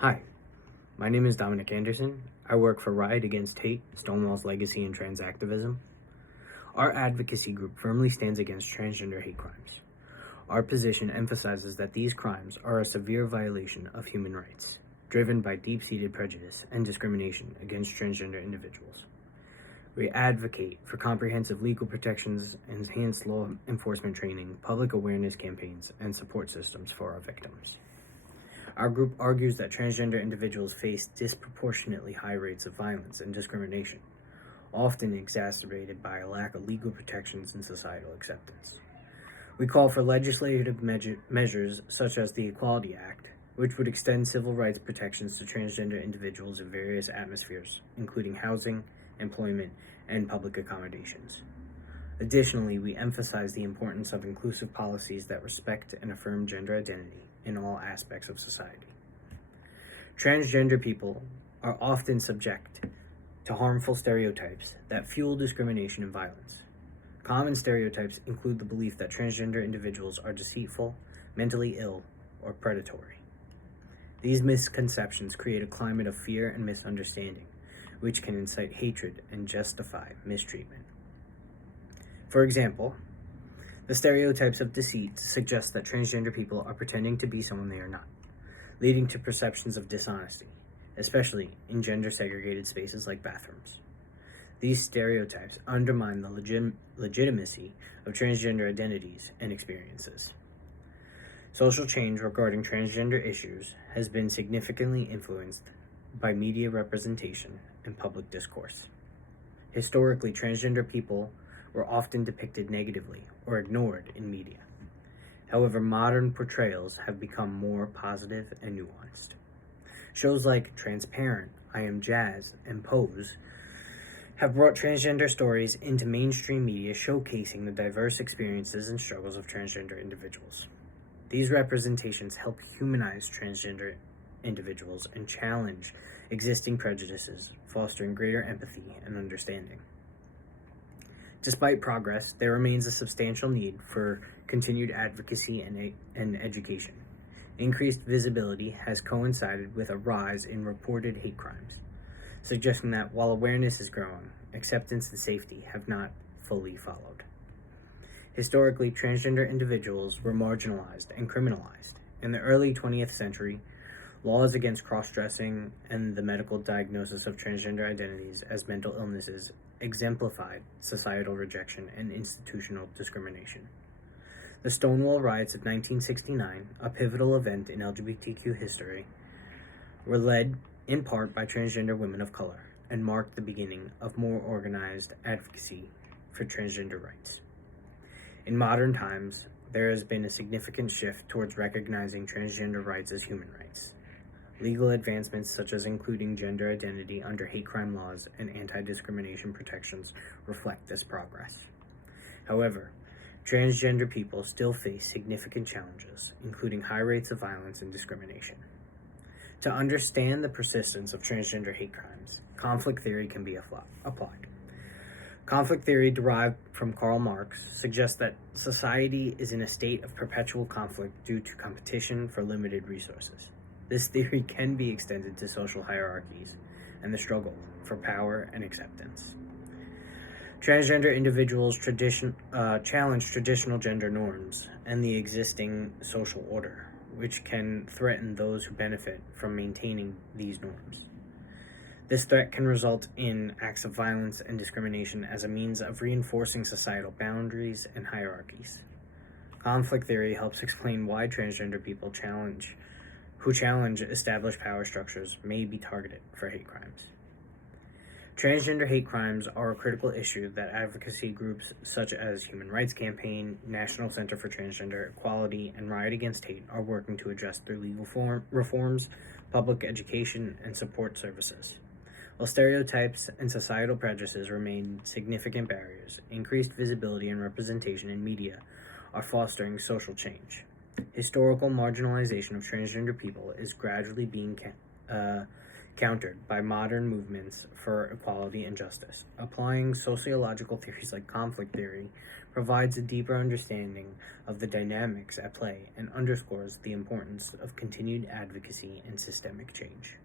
Hi, my name is Dominic Anderson. I work for Riot Against Hate, Stonewall's Legacy and Trans Activism. Our advocacy group firmly stands against transgender hate crimes. Our position emphasizes that these crimes are a severe violation of human rights, driven by deep-seated prejudice and discrimination against transgender individuals. We advocate for comprehensive legal protections, enhanced law enforcement training, public awareness campaigns, and support systems for our victims. Our group argues that transgender individuals face disproportionately high rates of violence and discrimination, often exacerbated by a lack of legal protections and societal acceptance. We call for legislative measures such as the Equality Act, which would extend civil rights protections to transgender individuals in various atmospheres, including housing, employment, and public accommodations. Additionally, we emphasize the importance of inclusive policies that respect and affirm gender identity in all aspects of society. Transgender people are often subject to harmful stereotypes that fuel discrimination and violence. Common stereotypes include the belief that transgender individuals are deceitful, mentally ill, or predatory. These misconceptions create a climate of fear and misunderstanding, which can incite hatred and justify mistreatment. For example, the stereotypes of deceit suggest that transgender people are pretending to be someone they are not, leading to perceptions of dishonesty, especially in gender-segregated spaces like bathrooms. These stereotypes undermine the legitimacy of transgender identities and experiences. Social change regarding transgender issues has been significantly influenced by media representation and public discourse. Historically, transgender people were often depicted negatively or ignored in media. However, modern portrayals have become more positive and nuanced. Shows like Transparent, I Am Jazz, and Pose have brought transgender stories into mainstream media, showcasing the diverse experiences and struggles of transgender individuals. These representations help humanize transgender individuals and challenge existing prejudices, fostering greater empathy and understanding. Despite progress, there remains a substantial need for continued advocacy and education. Increased visibility has coincided with a rise in reported hate crimes, suggesting that while awareness is growing, acceptance and safety have not fully followed. Historically, transgender individuals were marginalized and criminalized. In the early 20th century, laws against cross-dressing and the medical diagnosis of transgender identities as mental illnesses exemplified societal rejection and institutional discrimination. The Stonewall riots of 1969, a pivotal event in LGBTQ history, were led in part by transgender women of color and marked the beginning of more organized advocacy for transgender rights. In modern times, there has been a significant shift towards recognizing transgender rights as human rights. Legal advancements such as including gender identity under hate crime laws and anti-discrimination protections reflect this progress. However, transgender people still face significant challenges, including high rates of violence and discrimination. To understand the persistence of transgender hate crimes, conflict theory can be applied. Conflict theory, derived from Karl Marx, suggests that society is in a state of perpetual conflict due to competition for limited resources. This theory can be extended to social hierarchies and the struggle for power and acceptance. Transgender individuals challenge traditional gender norms and the existing social order, which can threaten those who benefit from maintaining these norms. This threat can result in acts of violence and discrimination as a means of reinforcing societal boundaries and hierarchies. Conflict theory helps explain why transgender people who challenge established power structures may be targeted for hate crimes. Transgender hate crimes are a critical issue that advocacy groups such as Human Rights Campaign, National Center for Transgender Equality, and Riot Against Hate are working to address through legal reforms, public education, and support services. While stereotypes and societal prejudices remain significant barriers, increased visibility and representation in media are fostering social change. Historical marginalization of transgender people is gradually being countered by modern movements for equality and justice. Applying sociological theories like conflict theory provides a deeper understanding of the dynamics at play and underscores the importance of continued advocacy and systemic change.